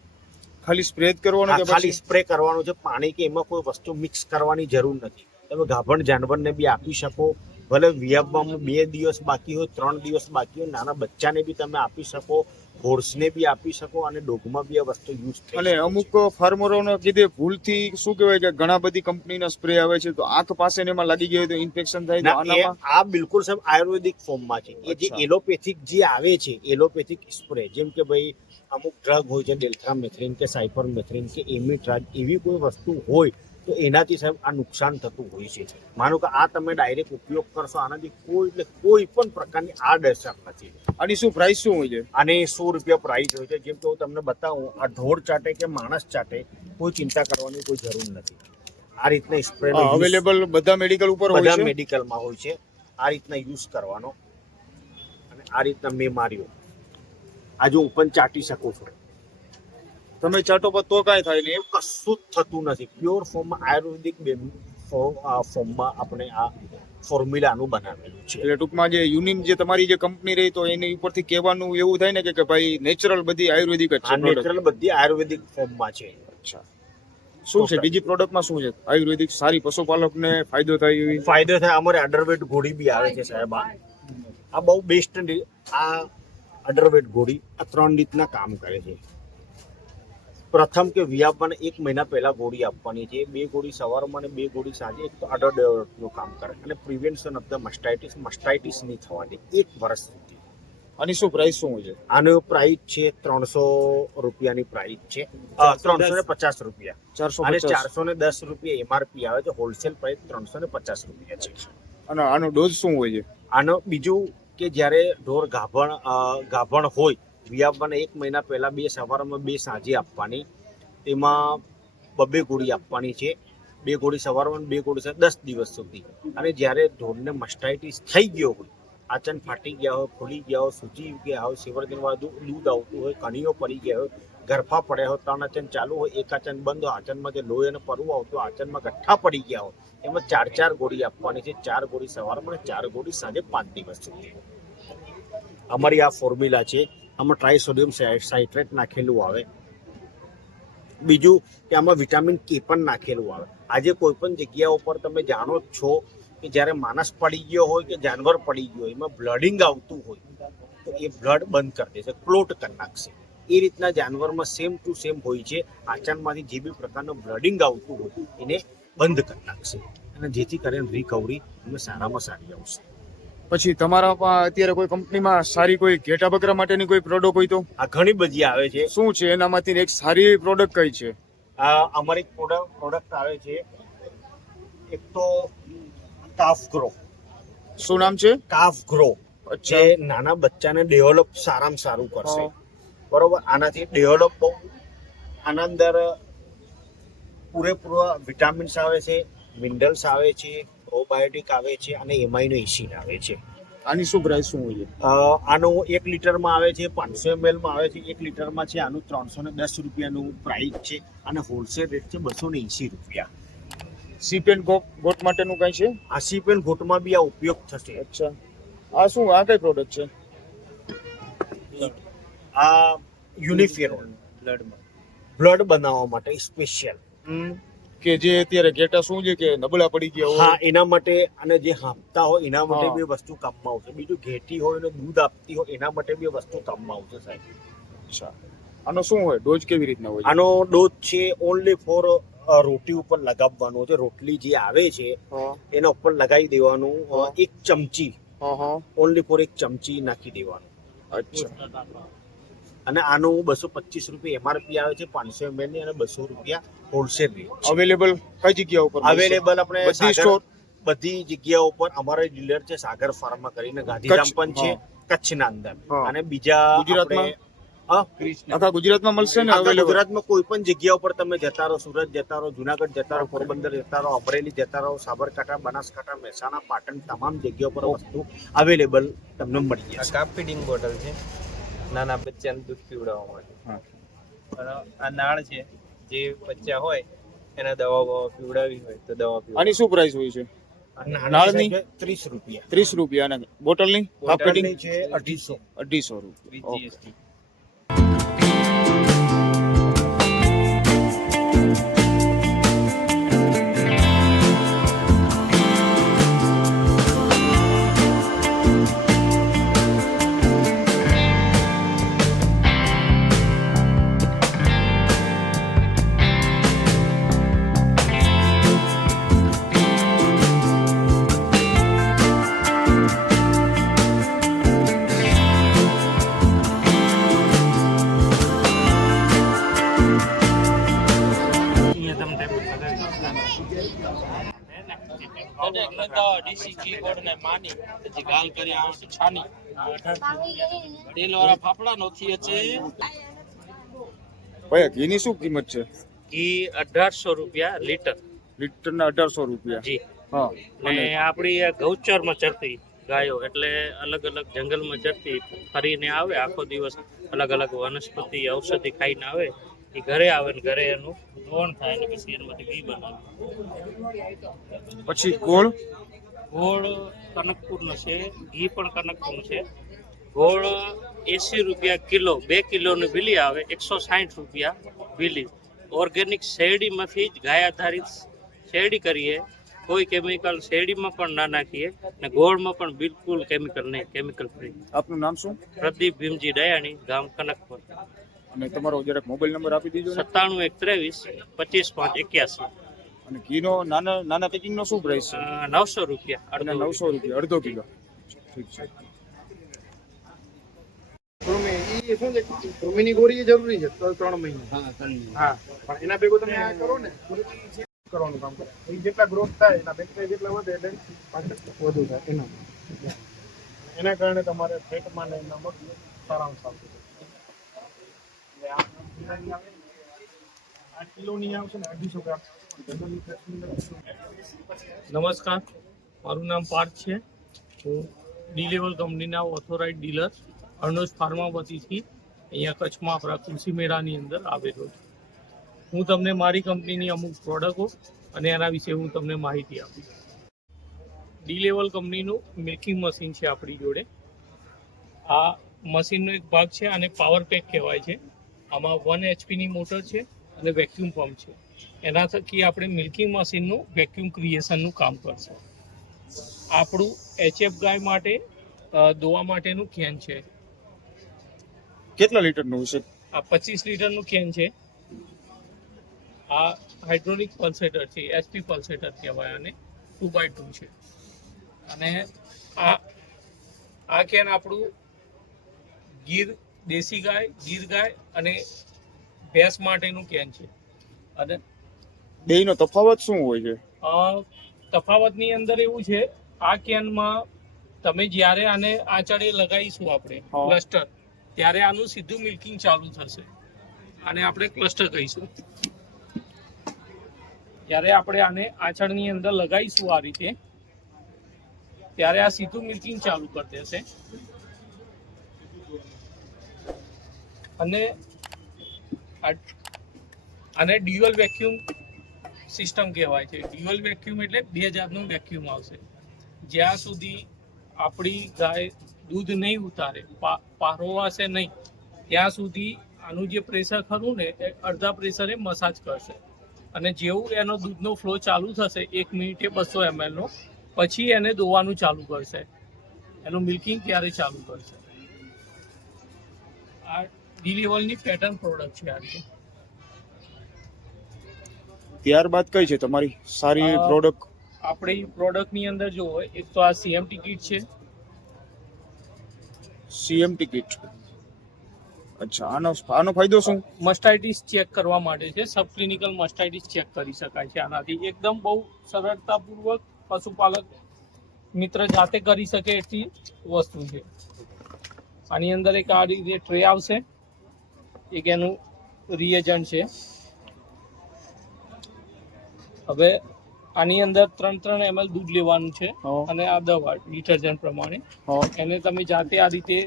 ખાલી સ્પ્રે જ કરવાનો કે ખાલી સ્પ્રે કરવાનું છે, પાણી કે એમાં કોઈ વસ્તુ મિક્સ કરવાની જરૂર નથી. તમે ગાભણ જાનવરને બી આપી શકો, ભલે વિયાવવામાં 2 દિવસ બાકી હોય, 3 દિવસ બાકી હોય, નાના બચ્ચાને બી તમે આપી શકો, હોર્સને બી આપી શકો, અને ડોગમાં બી આ વસ્તુ યુઝ થઈ. અને અમુક ફાર્મરોને કીધે ભૂલથી શું કહેવાય કે ઘણા બધી કંપનીના સ્પ્રે આવે છે, તો આંખ પાસે ને એમાં લાગી ગયો તો ઇન્ફેક્શન થાય. તો આનામાં આ બિલકુલ સાહેબ આયુર્વેદિક ફોર્મમાં છે. એ જે એલોપેથિક જે આવે છે, એલોપેથિક સ્પ્રે, જેમ કે ભાઈ અમુક ડ્રગ હોય છે ડેલ્થ્રામેથ્રિન કે સાયપરમેથ્રિન કે એમિટ્રાજ, એવી કોઈ વસ્તુ હોય તો એનાથી સાહેબ આ નુકસાન થતું હોય છે. માનો કે આ તમે ડાયરેક્ટ ઉપયોગ કરશો, આનાથી કોઈ પણ પ્રકારની આડઅસર નથી. આની શું પ્રાઇસ શું હોય છે? આને 100 રૂપિયા પ્રાઇસ હોય છે. જેમ કે હું તમને બતાવું, આ ઢોર ચાટે કે માણસ ચાટે કોઈ ચિંતા કરવાની કોઈ જરૂર નથી. આ રીતના સ્પ્રે અવેલેબલ બધા મેડિકલ ઉપર હોય છે, બધા મેડિકલમાં હોય છે. આ રીતના યુઝ કરવાનો, અને આ રીતના મેં માર્યો, આ જો ઓપન ચાટી શકો છો તમે ચાટો પર તો કાંઈ થાય નહીં, એવું કશું જ થતું નથી. પ્યોર ફોર્મમાં આયુર્વેદિક ફોર્મમાં આપણે આ ફોર્મ્યુલાનું બનાવેલું છે. એટલે ટૂંકમાં જે યુનિમ જે તમારી જે કંપની રહી તો એની ઉપરથી કહેવાનું એવું થાય ને કે ભાઈ નેચરલ બધી આયુર્વેદિક જ છે. નેચરલ બધી આયુર્વેદિક ફોર્મમાં છે. અચ્છા, શું છે બીજી પ્રોડક્ટમાં શું છે આયુર્વેદિક સારી પશુપાલકને ફાયદો થાય એવી? ફાયદો થાય. અમારે અંડરવેટ ઘોડી બી આવે છે સાહેબ. આ બહુ બેસ્ટ. આ અંડરવેટ ઘોડી આ 3 રીતના કામ કરે છે. પ્રથમ કે વિયાપવાને 1 મહિના પહેલા ગોળી આપવાની છે. 2 ગોળી સવારમાં અને 2 ગોળી સાંજે. એક તો અડર ડેવલપનું કામ કરે અને પ્રિવેન્શન ઓફ ધ મસ્ટાઇટિસ નહીં થવાની 1 વર્ષ સુધી. આની શું પ્રાઇસ શું હોય છે? આનો પ્રાઇસ છે 300 રૂપિયાની પ્રાઇસ છે, 350 રૂપિયા. 410 રૂપિયા MRP આવે છે. હોલસેલ પ્રાઇસ 350 રૂપિયા છે. અને આનો ડોઝ શું હોય છે? આનો બીજું કે જ્યારે ઢોર ગાભણ હોય, વિયાવવાને 1 મહિના પહેલા 2 સવારમાં 2 સાંજે આપવાની. એમાં 2 ગોળી આપવાની છે. 2 ગોળી સવારમાં 2 ગોળી 10 દિવસ સુધી. અને જ્યારે ઢોરને મસ્ટાઇટિસ થઈ ગયો હોય, આચન ફાટી ગયા હોય, ફૂલી ગયા હોય, સૂજી ગયા હોય, સેવરદીનવાળું દૂધ આવતું હોય, કણીઓ પડી ગયા હોય, ગરફા પડ્યા હોય, 3 આચન ચાલુ હોય, 1 આચન બંધ હોય, આચનમાં જે લોહી અને પરવું આવતું, આચનમાં ગઠ્ઠા પડી ગયા હોય, એમાં 4 ગોળી આપવાની છે. 4 ગોળી સવારમાં અને 4 ગોળી સાંજે 5 દિવસ સુધી. અમારી આ ફોર્મ્યુલા છે. આમાં ટ્રાયસોડિયમ સાઇટ્રેટ નાખેલું આવે. બીજું કે આમાં વિટામિન K પણ નાખેલું આવે. આજે કોઈ પણ જગ્યા ઉપર તમે જાણો જ છો કે જ્યારે માણસ પડી ગયો હોય કે જાનવર પડી ગયો હોય, એમાં બ્લડિંગ આવતું હોય તો એ બ્લડ બંધ કરી દેશે, ક્લોટ કરી નાખશે. એ રીતના જાનવરમાં સેમ ટુ સેમ હોય છે. આચરણમાંથી જે બી પ્રકારનું બ્લડિંગ આવતું હોય એને બંધ કરી નાખશે, અને જેથી કરીને રિકવરી એમને સારામાં સારી આવશે. પછી તમારા અત્યારે કોઈ કંપનીમાં સારી કોઈ ઘેટા બકરા માટેની કોઈ પ્રોડક્ટ હોય તો? આ ઘણી બધી આવે છે. શું છે એનામાંથી એક સારી પ્રોડક્ટ કઈ છે? અમારી પ્રોડક્ટ આવે છે, એક તો કાફ ગ્રો. શું નામ છે? Calf grow. જે નાના બચ્ચાને ડેવલપ સારામાં સારું કરશે. બરોબર. આનાથી ડેવલપ બહુ આના અંદર પૂરેપૂરા વિટામિન્સ આવે છે, મિનરલ્સ આવે છે, પ્રોબાયોટિક આવે છે અને એમાઇનો એસિડ આવે છે. આની શું પ્રાઇસ શું હોય છે? આનો 1 લીટરમાં આવે છે, 500 ml માં આવે છે. 1 લીટરમાં છે આનું 310 રૂપિયાનું પ્રાઇસ છે અને હોલસેલ રેટ છે 280 રૂપિયા. સીપ એન્ડ ગોટ માટેનું કઈ છે? આ સીપ એન્ડ ગોટમાં બી આ ઉપયોગ થશે. અચ્છા, આ શું, આ કઈ પ્રોડક્ટ છે? આ યુનિફેરોલ બ્લડમાં બ્લડ બનાવવા માટે સ્પેશિયલ. કે જે અત્યારે ઘેટા શું છે કે નબળા પડી ગયા હોય? હા, એના માટે અને જે હાંફતા હોય એના માટે હા. બી વસ્તુ કામમાં આવશે. બીજું ઘેટી હોય અને દૂધ આપતી હોય એના માટે બી વસ્તુ કામમાં આવશે સાહેબ. અચ્છા, આનો શું હોય, ડોઝ કેવી રીતના હોય? આનો ડોઝ છે ઓનલી ફોર રોટી ઉપર લગાવવાનો છે. રોટલી જે આવે છે એના ઉપર લગાવી દેવાનું. 1 ચમચી, ઓનલી ફોર 1 ચમચી નાખી દેવાનું. અચ્છા, અને આનું 225 રૂપિયા એમઆરપી આવે છે, 500 ml ની, અને 200 રૂપિયા હોલસેલ રેટ. અવેલેબલ કઈ જગ્યા ઉપર? અવેલેબલ આપણે બધી સાગર- સ્ટોર? બધી જગ્યાઓ પર અમારા ડીલર છે. સાગર ફાર્મા કરીને ગાંધીધામ પણ છે, કચ્છના અંદર, હા. અને બીજા ગુજરાતમાં? આપણે- આખા ગુજરાતમાં મળશે ને? આખા અવેલેબલ? ગુજરાતમાં કોઈ પણ જગ્યા ઉપર તમે જતા રહો, સુરત જતા રહો, જુનાગઢ જતા રહો, પોરબંદર જતા રહો, અમરેલી જતા રહો, સાબરકાંઠા, બનાસકાંઠા, મહેસાણા, પાટણ, તમામ જગ્યાઓ પર વસ્તુ અવેલેબલ તમને મળી આ જશે. કાપ ફીડિંગ બોટલ છે નાના બચ્ચાને દૂધ પીવડાવવા માટે. અને આ નાળ છે, જે બચ્ચા હોય એને દવા પીવડાવી હોય તો દવા પીવડાવી. આની શું પ્રાઇસ હોય છે? નાળની? 30 રૂપિયા. 30 રૂપિયા. અને બોટલની? Half feeding? બોટલની છે 250. 250 રૂપિયા. with okay. GST. ભાઈ, ઘીની શું કિંમત છે? ઘી 1800 રૂપિયા લીટર. લીટરના 1800 રૂપિયા. જી. હા. ને આપણી આ ગૌચરમાં ચરતી ગાયો, એટલે અલગ અલગ જંગલમાં ચરતી ફરીને આવે, આખો દિવસ અલગ અલગ વનસ્પતિ ઔષધિ ખાઈને આવે, એ ઘરે આવે ને ઘરે એનું દોણ થાય ને પછી એમાંથી ઘી બનાવે. પછી ગોળ? ગોળ કનકપુરનો છે, ઘી પણ કનકપુરનું છે. ગોળ 80 રૂપિયા કિલો, 2 કિલોની બિલી આવે, 160 રૂપિયા બિલી. ઓર્ગેનિક શેરડીમાંથી જ ગાય આધારિત શેરડી કરીએ, કોઈ કેમિકલ શેરડીમાં પણ ના નાખીએ, ને ગોળમાં પણ બિલકુલ કેમિકલ નહીં, કેમિકલ ફ્રી. આપનું નામ શું? પ્રદીપ ભીમજી દયાણી, ગામ કનકપુર. અને તમારો જરાક મોબાઈલ નંબર આપી દીધો ને? 97 123 25 81. અને ઘીનો નાના પેકિંગનો શું પ્રાઇસ છે? 900 રૂપિયા. અને 900 રૂપિયા, અડધો કિલો. ઠીક છે. કૃમિની ગોળી એ જરૂરી છે 3 મહિના. હા, પણ એના ભેગું તમે આ કરો ને, કરવાનું કામ કરો. એ જેટલા ગ્રોથ થાય એના બેક્ટેરિયા જેટલા વધે એટલે પાછળ વધુ થાય. એના કારણે તમારે ફેટમાં ને એનામાં સારાંશ આવશે. આ કિલોની આવશે ને 250 ગ્રામ. નમસ્કાર, મારું નામ પાર્થ છે. હું ડી લેવલ કંપનીના ઓથોરાઇઝ ડીલર અર્નોસ ફાર્મા વતીથી અહીંયા કચ્છમાં આપણા કૃષિ મેળાની અંદર આવેલો છું. હું તમને મારી કંપનીની અમુક પ્રોડક્ટો અને એના વિશે હું તમને માહિતી આપીશ. ડી લેવલ કંપનીનું મિલ્કિંગ મશીન છે આપણી જોડે. આ મશીનનો એક ભાગ છે અને પાવર પેક કહેવાય છે. આમાં 1 HP મોટર છે અને વેક્યુમ પંપ છે. એના થકી આપણે મિલ્કિંગ મશીનનું વેક્યુમ ક્રિએશનનું કામ કરશે. આપણું HF ગાય માટે દોવા માટેનું કેન છે. કેટલા લીટરનું હશે? આ 25 લીટરનું કેન છે. આ હાઇડ્રોલિક પલ્સેટર છે, SP પલ્સેટર કહેવાય, અને 2x2 છે. અને આ કેન આપણું ગીર દેશી ગાય, ગીર ગાય અને ભેંસ માટેનું કેન છે. અને બેયનો તફાવત શું હોય છે? તફાવતની અંદર એવું છે, આ કેનમાં તમે જ્યારે આને આંચળે લગાવીશું આપણે ક્લસ્ટર, ત્યારે આનું સીધું મિલ્કિંગ ચાલુ થશે. અને આપણે ક્લસ્ટર કહીશું. જ્યારે આપણે આને આંચળની અંદર લગાવીશું આ રીતે, ત્યારે આ સીધું મિલ્કિંગ ચાલુ કરી દેશે. અને આને ડ્યુઅલ વેક્યુમ સિસ્ટમ કહેવાય છે. ડ્યુઅલ વેક્યુમ એટલે 2 જાતનું વેક્યુમ આવશે. જ્યાં સુધી આપણી ગાય દૂધ નહીં ઉતારે, પારોવાશે નહીં, ત્યાં સુધી આનું જે પ્રેશર ખરું ને એ અડધા પ્રેશરે મસાજ કરશે. અને જેવું એનો દૂધનો ફ્લો ચાલુ થશે 1 મિનિટે 200 ml નો, પછી એને દોવાનું ચાલુ કરશે. એનું મિલ્કિંગ ત્યારે ચાલુ કરશે. આ ડી-લેવલની પેટર્ન પ્રોડક્ટ છે. આ રીતે ત્યારબાદ કઈ છે તમારી સારી પ્રોડક્ટ? આપણી પ્રોડક્ટની અંદર જો એક તો આ CMT કિટ છે. CMT કિટ, અચ્છા. આનો ફાયદો શું? મસ્ટાઇટિસ ચેક કરવા માટે છે. સબ ક્લિનિકલ મસ્ટાઇટિસ ચેક કરી શકાય છે આનાથી. એકદમ બહુ સરળતાપૂર્વક પશુપાલક મિત્ર જાતે કરી શકે એટલી વસ્તુ છે. આની અંદર એક આ રીતે ટ્રે આવશે, એક એનું રિએજન્ટ છે. હવે આની અંદર 3 ml દૂધ લેવાનું છે અને આ દવા ડિટર્જન્ટ પ્રમાણે એને તમે જાતે આ રીતે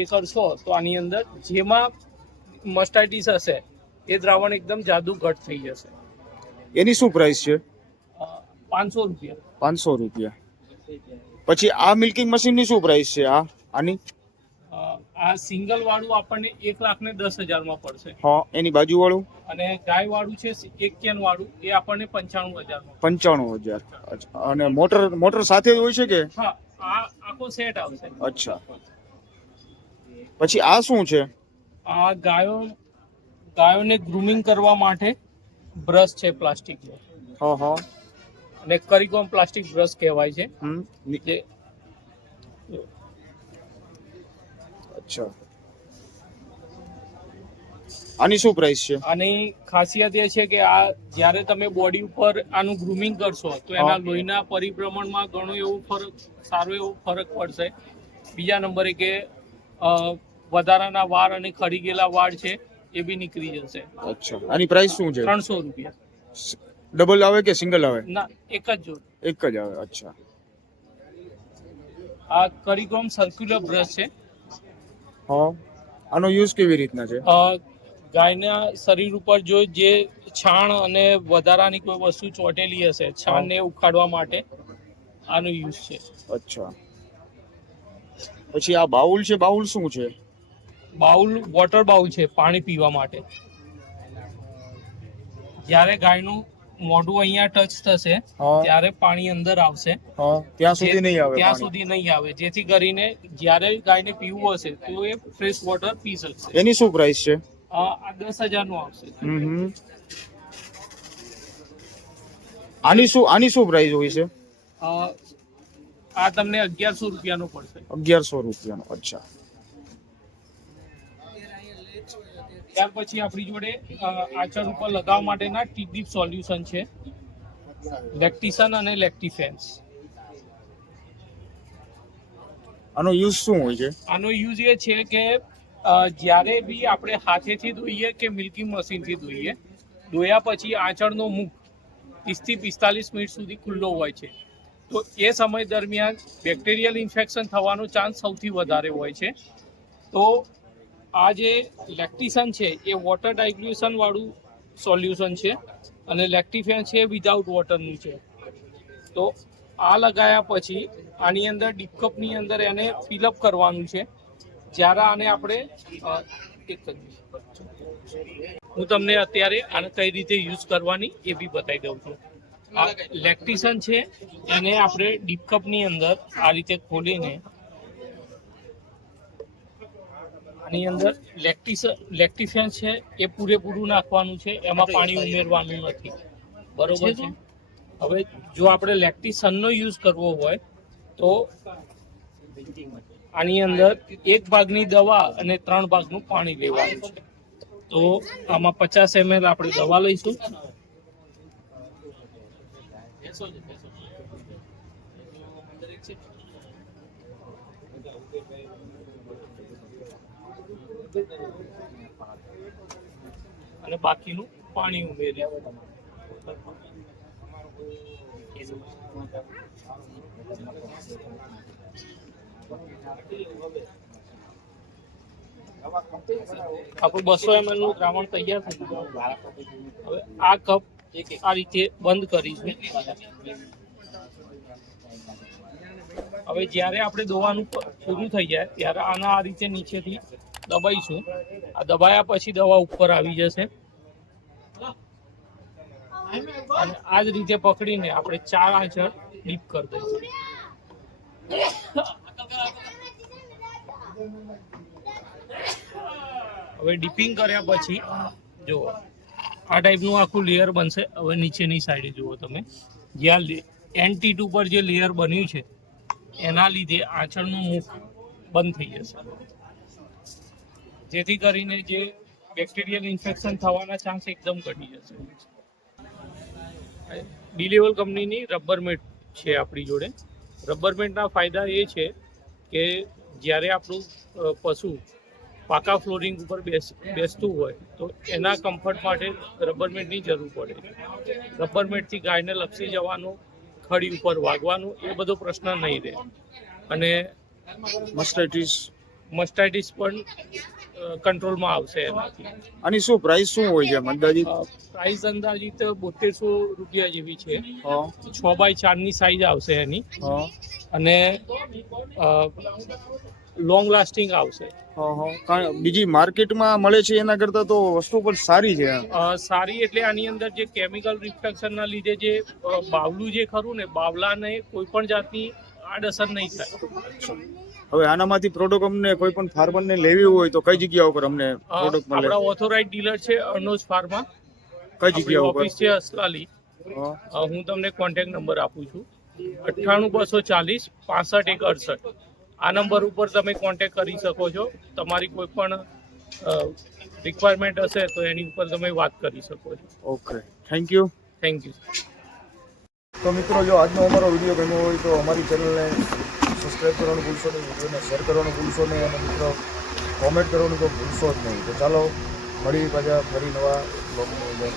એ કરશો તો આની અંદર જેમાં મસ્ટાઇટિસ હશે એ દ્રાવણ એકદમ જાદુ ઘટ થઈ જશે. એની શું પ્રાઇસ છે? 500 રૂપિયા. 500 રૂપિયા. પછી આ મિલ્કિંગ મશીનની શું પ્રાઇસ છે? આની આ સિંગલ વાળું આપણને 1,10,000 માં પડશે. હા, એની બાજુ વાળું અને ગાય વાળું છે 1 કેન વાળું, એ આપણને 95,000 માં. 95,000. અચ્છા. અને મોટર સાથે જ હોય છે કે? હા, આ આખો સેટ આવશે. અચ્છા. પછી આ શું છે? આ ગાયોને ગ્રૂમિંગ કરવા માટે બ્રશ છે પ્લાસ્ટિકનો. હા હા. અને કરીકોમ પ્લાસ્ટિક બ્રશ કહેવાય છે. જે અચ્છા. આની શું પ્રાઇસ છે? આની ખાસિયત એ છે કે આ જ્યારે તમે બોડી ઉપર આનું ગ્રૂમિંગ કરશો તો એના લોહીના પરિભ્રમણમાં ઘણો એવો સારો એવો ફરક પડશે. બીજા નંબરે કે વધારાના વાળ અને ખરી ગયેલા વાળ છે એ બી નીકળી જશે. અચ્છા. આની પ્રાઇસ શું છે? 300 રૂપિયા. ડબલ આવે કે સિંગલ આવે? ના, એક જ જોડ. એક જ આવે. અચ્છા. આ કરીકોમ સર્ક્યુલર બ્રશ છે. હા. આનો યુઝ કેવી રીતના છે? ગાયના શરીર ઉપર જો જે છાણ અને વધારાની કોઈ વસ્તુ ચોટેલી હશે, છાણને ઉખાડવા માટે આનો યુઝ છે. અચ્છા. પછી આ બાઉલ છે, બાઉલ શું છે? બાઉલ વોટર બાઉલ છે, પાણી પીવા માટે. જ્યારે ગાયનું મોઢું અહીંયા ટચ થશે ત્યારે પાણી અંદર આવશે. ત્યાં સુધી નહીં આવે. ત્યાં સુધી નહીં આવે, જેથી કરીને જ્યારે ગાયને પીવું હશે તો એ ફ્રેશ વોટર પી શકશે. એની શું પ્રાઇસ છે? આ 10,000 નું આવશે. આની શું પ્રાઇસ હોય છે? આ તમને 1100 રૂપિયાનો પડશે. 1100 રૂપિયાનો. અચ્છા. ત્યાર પછી આપણી જોડે આંચળ ઉપર લગાવવા માટેના ટીડીપ સોલ્યુશન છે, લેક્ટિસન અને લેક્ટિફેન્સ. આનો યુઝ શું હોય છે? આનો યુઝ એ છે કે જ્યારે બી આપણે હાથેથી દોઈએ કે મિલ્કિંગ મશીનથી દોઈએ, દોયા પછી આંચળનો મુખ 30 થી 45 મિનિટ સુધી ખુલ્લો હોય છે. તો એ સમય દરમિયાન બેક્ટેરિયલ ઇન્ફેક્શન થવાનો ચાન્સ સૌથી વધારે હોય છે. તો આ જે લેક્ટિસન છે એ વોટર ડાયલ્યુશન વાળું સોલ્યુશન છે અને લેક્ટિફેન છે વિધાઉટ વોટરનું છે. તો આ લગાયા પછી આની અંદર ડીપ કપની અંદર એને ફિલઅપ કરવાનું છે. જ્યારે આને આપણે હું તમને અત્યારે આને કઈ રીતે યુઝ કરવાની એ બી બતાવી દઉં છું. આ લેક્ટિસન છે એને આપણે ડીપ કપની અંદર આ રીતે ખોલીને આની અંદર લેક્ટિફેન છે એ પૂરેપૂરું નાખવાનું છે, એમાં પાણી ઉમેરવાનું નથી. બરોબર છે. હવે જો આપણે લેક્ટિસનનો યુઝ કરવો હોય તો આની અંદર 1 ભાગની દવા અને 3 ભાગનું પાણી લેવાનું છે. તો આમાં 50 ml આપણે દવા લઈશું. અને બાકીનું પાણી ઉમેરી આપણું 200 ml નું દ્રાવણ તૈયાર થઈ ગયું. હવે આ કપ આ રીતે બંધ કરીશું. હવે જ્યારે આપણે દોવાનું પૂરું થઈ જાય ત્યારે આના આ રીતે નીચેથી દબાઈશું. આ દબાયા પછી દવા ઉપર આવી જશે અને આ જ રીતે પકડીને આપણે 4 આંચળ ડીપ કરી દઈશું. હવે ડીપિંગ કર્યા પછી જુઓ આ ટાઈપનું આખું લેયર બનશે. હવે નીચેની સાઈડે જુઓ તમે, જ્યાં NT2 પર જે લેયર બન્યું છે એના લીધે આંચળનું મુખ બંધ થઈ જશે, જેથી કરીને જે બેક્ટેરિયલ ઇન્ફેક્શન થવાના ચાન્સ એકદમ ઘટી જશે. ડી-લેવલ કંપનીની રબર મેટ છે આપણી જોડે. રબર મેટના ફાયદા એ છે કે જ્યારે આપણું પશુ પાકા ફ્લોરિંગ ઉપર બેસતું હોય તો એના કમ્ફર્ટ માટે રબર મેટની જરૂર પડે. રબર મેટથી ગાયને લપસી જવાનું, ખડી ઉપર વાગવાનું એ બધો પ્રશ્ન નહીં રહે. અને મસ્ટાઇટિસ પણ કંટ્રોલમાં આવશે એનાથી. આની શું પ્રાઇસ શું હોય છે અંદાજિત? પ્રાઇસ અંદાજિત 7200 રૂપિયા જેવી છે. 6x4 ની સાઈઝ આવશે એની અને લોંગ લાસ્ટિંગ આવશે. બીજી માર્કેટમાં મળે છે એના કરતા તો વસ્તુ પણ સારી છે. સારી એટલે આની અંદર જે કેમિકલ રિફ્લેક્શનના લીધે જે બાવલું જે ખરું ને, બાવલાને કોઈ પણ જાતની આડઅસર નહીં થાય. હવે આનામાંથી પ્રોડક્ટ અમને કોઈ પણ ફાર્મરને લેવી હોય તો કઈ જગ્યા ઉપર અમને પ્રોડક્ટ મળે? આપણા ઓથોરાઇઝ ડીલર છે અર્નોજ ફાર્મા. કઈ જગ્યા ઉપર? ઓફિસ છે અસલાલી. હું તમને કોન્ટેક્ટ નંબર આપું છું 98 240 65 168. આ નંબર ઉપર તમે કોન્ટેક્ટ કરી શકો છો. તમારી કોઈ પણ રિક્વાયરમેન્ટ હશે તો એની ઉપર તમે વાત કરી શકો છો. Okay, thank you. Thank you. તો મિત્રો, જો આજનો અમારો વિડીયો ગમ્યો હોય તો અમારી ચેનલને સબસ્ક્રાઈબ કરવાનું ભૂલશો નહીં, વિડીયોને શેર કરવાનું ભૂલશો નહીં અને મિત્રો કોમેન્ટ કરવાનું તો ભૂલશો જ નહીં. તો ચાલો મળીએ પાછા ફરી નવા બ્લોગની અંદર.